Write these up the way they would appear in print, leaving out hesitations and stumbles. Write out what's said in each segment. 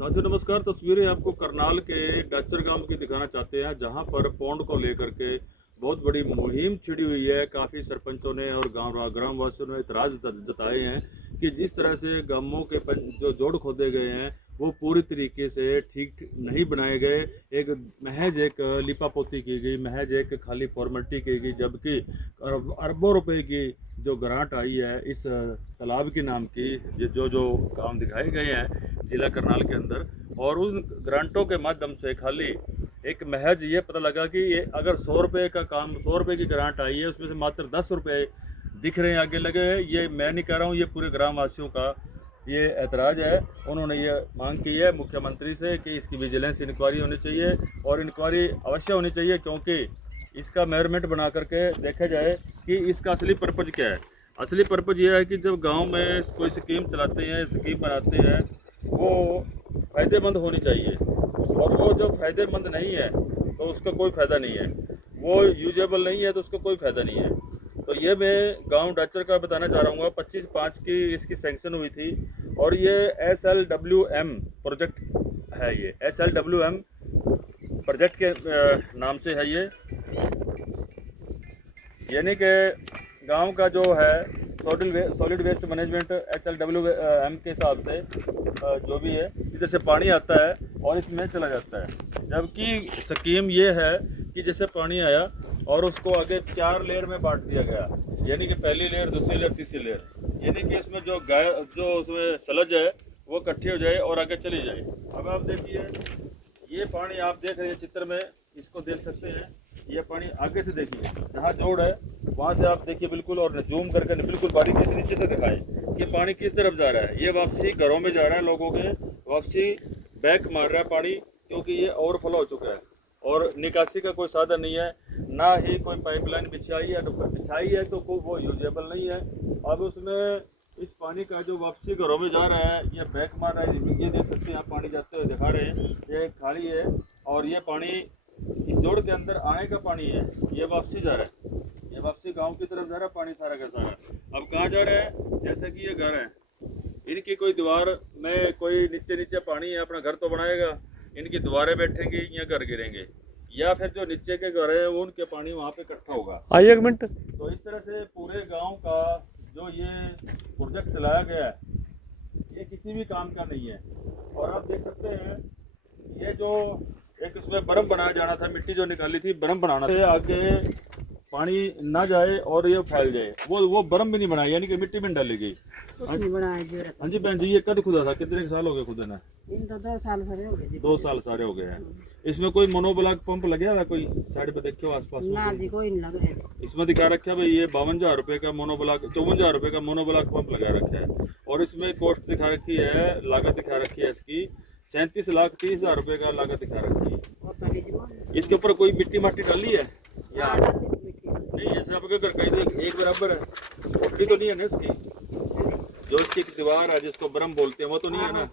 साथियों नमस्कार। तस्वीरें आपको करनाल के डाचर गांव की दिखाना चाहते हैं, जहां पर पौंड को लेकर के बहुत बड़ी मुहिम छिड़ी हुई है। काफ़ी सरपंचों ने और ग्रामवासियों ने इतराज़ जताए हैं कि जिस तरह से गांवों के जो जोड़ खोदे गए हैं वो पूरी तरीके से ठीक नहीं बनाए गए। महज एक लिपापोती की गई, महज एक खाली फॉर्मेलिटी की गई, जबकि अरबों रुपए की जो ग्रांट आई है इस तालाब के नाम की, जो काम दिखाए गए हैं जिला करनाल के अंदर, और उन ग्रांटों के माध्यम से खाली एक महज ये पता लगा कि ये अगर 100 रुपये का काम, 100 रुपये की ग्रांट आई है, उसमें से मात्र 10 रुपये दिख रहे हैं आगे लगे हैं। ये मैं नहीं कह रहा हूँ, ये पूरे ग्रामवासियों का ये ऐतराज़ है। उन्होंने ये मांग की है मुख्यमंत्री से कि इसकी विजिलेंस इंक्वायरी होनी चाहिए, और इंक्वायरी अवश्य होनी चाहिए, क्योंकि इसका मेजरमेंट बना करके देखा जाए कि इसका असली पर्पज़ क्या है। असली पर्पज़ ये है कि जब गांव में कोई स्कीम चलाते हैं, स्कीम बनाते हैं, वो फ़ायदेमंद होनी चाहिए, और वो जो फ़ायदेमंद नहीं है तो उसका कोई फ़ायदा नहीं है, वो यूजेबल नहीं है तो उसका कोई फ़ायदा नहीं है। तो ये मैं गांव डाचर का बताना चाह रहा हूँ। 25/5 की इसकी सैंक्शन हुई थी, और ये SLWM प्रोजेक्ट है। ये SLWM प्रोजेक्ट के नाम से है ये, यानी कि गांव का जो है सॉलिड वेस्ट मैनेजमेंट SLWM के हिसाब से जो भी है, इधर से पानी आता है और इसमें चला जाता है। जबकि स्कीम ये है कि जैसे पानी आया और उसको आगे 4 लेयर में बांट दिया गया, यानी कि पहली लेयर, दूसरी लेयर, तीसरी लेयर, यानी कि इसमें जो उसमें सलज है वो इकट्ठी हो जाए और आगे चली जाए। अब आप देखिए, ये पानी आप देख रहे हैं चित्र में, इसको देख सकते हैं। ये पानी आगे से देखिए, जहाँ जोड़ है वहाँ से आप देखिए बिल्कुल, और जूम करके बिल्कुल बारीकी से नीचे से दिखाएं कि पानी किस तरफ जा रहा है। ये वापसी घरों में जा रहा है, लोगों के वापसी बैक मार रहा है पानी, क्योंकि ये ओवरफ्लो हो चुका है और निकासी का कोई साधन नहीं है, ना ही कोई पाइपलाइन बिछाई है तो कोई वो यूजेबल नहीं है। अब उसमें इस पानी का जो वापसी घरों में जा रहा है, ये बैक मार रहा है। ये देख सकते हैं आप, पानी जाते हुए दिखा रहे हैं, ये खाली है, और ये पानी इस जोड़ के अंदर आने का पानी है, ये वापसी जा रहा है, ये वापसी गांव की तरफ जा रहा है पानी सारा का सारा। अब कहाँ जा रहा है? जैसे कि ये घर है, इनकी कोई दीवार में कोई नीचे पानी है, अपना घर तो बनाएगा, इनकी दीवारें बैठेंगी या घर गिरेंगे, या फिर जो नीचे के घर है वो उनके पानी वहाँ पे इकट्ठा होगा। आइए एक मिनट। तो इस तरह से पूरे गांव का जो ये प्रोजेक्ट चलाया गया है, ये किसी भी काम का नहीं है। और आप देख सकते हैं, ये जो एक उसमें बर्म बनाया जाना था, मिट्टी जो निकाली थी बर्म बनाना था, आगे पानी ना जाए और ये फैल जाए, वो बर्म भी नहीं बनाया, यानी कि मिट्टी भी नहीं डाली गई। हाँ जी बहन जी, ये कद खुदा था? कितने साल हो गए खुदना? 2 साल सारे हो गए। 2 साल सारे हो गए हैं। इसमें कोई मोनोब्लॉक पंप लगे हुआ है? कोई साइड पे देखियो आसपास में? ना जी, कोई नहीं लगा है। इसमें दिखा रखा है भाई, ये 52,000 रुपये का मोनोब्लॉक, 54,000 रुपये का मोनोब्लॉक पंप लगा रखा है, और इसमें कॉस्ट दिखा रखी है, लागत दिखा रखी है इसकी 37,30,000 रुपये का लागत दिखा रखी है। इसके ऊपर कोई मिट्टी माटी डाली है या नहीं? ऐसे आपके घर का एक बराबर है, खोपड़ी तो नहीं है ना इसकी? जो इसकी दीवार है जिसको बरम बोलते हैं वो तो नहीं है ना?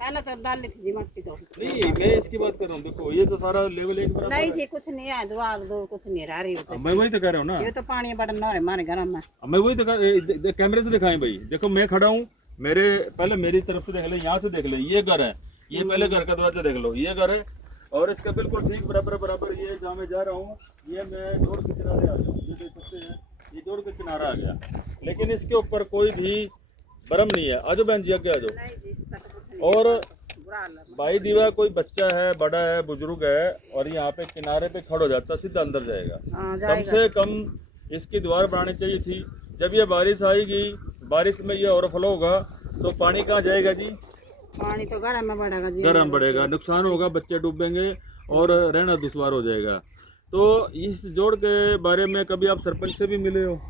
पहले तो डाल ली थी मट्टी तो। नहीं, मैं इसकी बात कर रहा हूँ। देखो ये तो सारा लेवल एक बराबर नहीं जी, कुछ नहीं है, दीवार दो कुछ नहीं रह रही। मैं वही तो कह रहा हूँ ना, ये तो पानी बड़ा न हमारे घर में। मैं वही तो कैमरे से दिखाएं भाई। देखो मैं खड़ा हूँ, पहले मेरी तरफ से देख ले, यहाँ से देख ले, ये घर है, ये पहले घर का दरवाजा देख लो, ये घर है, और इसका बिल्कुल ठीक बराबर ये जहाँ मैं जा रहा हूँ, ये मैं जोड़ के किनारे आ जाऊँ, ये देख सकते हैं, ये जोड़ के किनारा आ गया, लेकिन इसके ऊपर कोई भी बरम नहीं है। आजो बहन जी आगे आ जाओ। और भाई दीवा कोई बच्चा है, बड़ा है, बुजुर्ग है, और यहाँ पे किनारे पे खड़ा हो जाता, सीधा अंदर जाएगा। कम से कम इसकी दीवार बनानी चाहिए थी। जब ये बारिश आएगी, बारिश में ये ओवरफ्लो होगा तो पानी कहाँ जाएगा जी? पानी तो घर में बढ़ेगा जी, गर्म बढ़ेगा, नुकसान होगा, बच्चे डूबेंगे और रहना दुश्वार हो जाएगा। तो इस जोड़ के बारे में कभी आप सरपंच से भी मिले हो?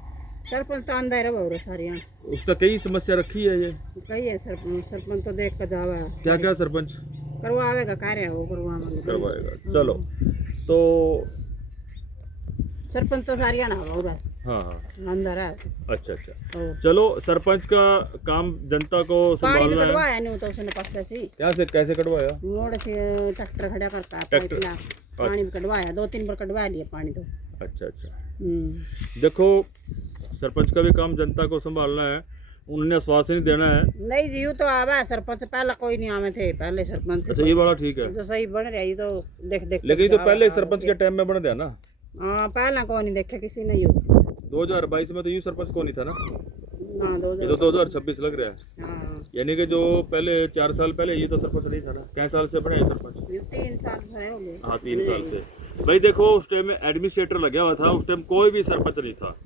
सरपंच तो अंदर है बहुत सारी, उसका कई समस्या रखी है ये, कही है सरपंच तो देख कर जावा। क्या सरपंच करवाएगा, कार्य वो करवाएगा? चलो, तो सरपंच तो सारी ना होगा। हाँ अंदर है। अच्छा, चलो, सरपंच का काम जनता को संभालना है। कटवाया नहीं तो उसने पक्का से। यहाँ से कैसे कटवाया? मोड़ से ट्रैक्टर खड़ा करता है, पानी भी कटवाया, 2-3 बार कटवा लिया पानी तो। अच्छा। देखो, सरपंच का भी काम जनता को संभालना है, उन्होंने आश्वासन ही देना है। नहीं जी यूं तो आवा है सरपंच, पहले कोई नहीं आवे थे, पहले सरपंच थे। अच्छा ये बड़ा ठीक है, जो सही बन रहा है, ये तो देख देख लेकिन ये तो पहले सरपंच के टाइम में बन गया ना। हाँ पहले को नहीं देखे किसी ने यूं। 2022 में तो यूं सरपंच को नहीं था ना, ना ये तो 2026 लग रहा है। हाँ यानी कि जो पहले 4 साल पहले ये तो सरपंच नहीं था ना। कै साल से बने हैं सरपंच? ये 3 साल से हो गए। हाँ 3 साल से। भाई देखो उस टाइम में एडमिनिस्ट्रेटर लगा हुआ था, उस टाइम कोई भी सरपंच नहीं था।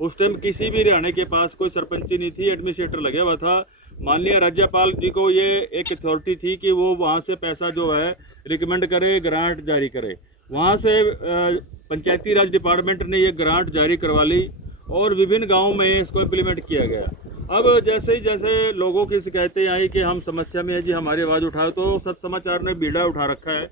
उस टाइम किसी भी हरियाणा के पास कोई सरपंच ही नहीं थी, एडमिनिस्ट्रेटर लगा हुआ था। माननीय राज्यपाल जी को ये एक अथॉरिटी थी कि वो वहाँ से पैसा जो है रिकमेंड करे, ग्रांट जारी करे। वहाँ से पंचायती राज डिपार्टमेंट ने ये ग्रांट जारी करवा ली और विभिन्न गाँवों में इसको इम्प्लीमेंट किया गया। अब जैसे लोगों की शिकायतें आई कि हम समस्या में है जी, हमारी आवाज़ उठाओ, तो सत समाचार ने बीड़ा उठा रखा है।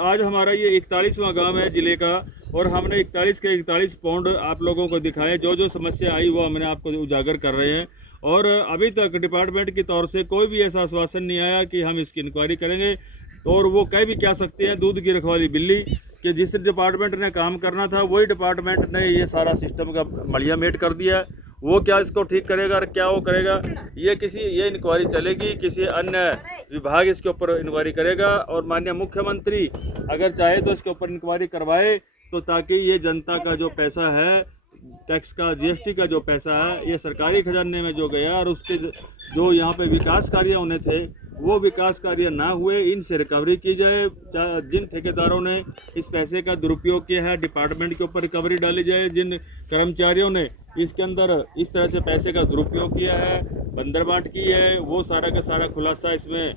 आज हमारा ये 41वां गांव है जिले का और हमने 41 के 41 पॉइंट आप लोगों को दिखाए। जो जो समस्या आई वो हमने आपको उजागर कर रहे हैं और अभी तक डिपार्टमेंट की तौर से कोई भी ऐसा आश्वासन नहीं आया कि हम इसकी इंक्वायरी करेंगे। और वो कह भी क्या सकते हैं, दूध की रखवाली बिल्ली, कि जिस डिपार्टमेंट ने काम करना था वही डिपार्टमेंट ने ये सारा सिस्टम का मलिया मेट कर दिया है। वो क्या इसको ठीक करेगा और क्या वो करेगा, ये इंक्वायरी चलेगी, किसी अन्य विभाग इसके ऊपर इंक्वायरी करेगा। और माननीय मुख्यमंत्री अगर चाहे तो इसके ऊपर इंक्वायरी करवाए, तो ताकि ये जनता का जो पैसा है, टैक्स का, जीएसटी का जो पैसा है, ये सरकारी खजाने में जो गया और उसके जो यहाँ पे विकास कार्य होने थे वो विकास कार्य ना हुए, इनसे रिकवरी की जाए। जिन ठेकेदारों ने इस पैसे का दुरुपयोग किया है, डिपार्टमेंट के ऊपर रिकवरी डाली जाए। जिन कर्मचारियों ने इसके अंदर इस तरह से पैसे का दुरुपयोग किया है, बंदरबाट की है, वो सारा का सारा खुलासा इसमें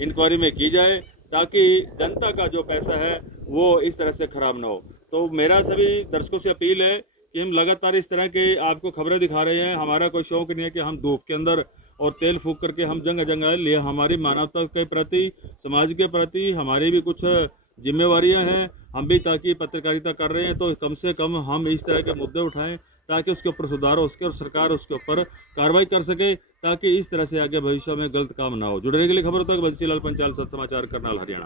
इंक्वायरी में की जाए, ताकि जनता का जो पैसा है वो इस तरह से खराब ना हो। तो मेरा सभी दर्शकों से अपील है कि हम लगातार इस तरह के आपको खबरें दिखा रहे हैं। हमारा कोई शौक नहीं है कि हम धूप के अंदर और तेल फूंक करके हम जगह जगह लिए। हमारी मानवता के प्रति, समाज के प्रति हमारी भी कुछ जिम्मेवारियां हैं। हम भी ताकि पत्रकारिता कर रहे हैं तो कम से कम हम इस तरह के मुद्दे उठाएं ताकि उसके ऊपर सुधार हो सके और सरकार उसके ऊपर कार्रवाई कर सके, ताकि इस तरह से आगे भविष्य में गलत काम ना हो। जुड़ने के लिए खबरों तक बंसीलाल पंचाल, सत समाचार, करनाल, हरियाणा।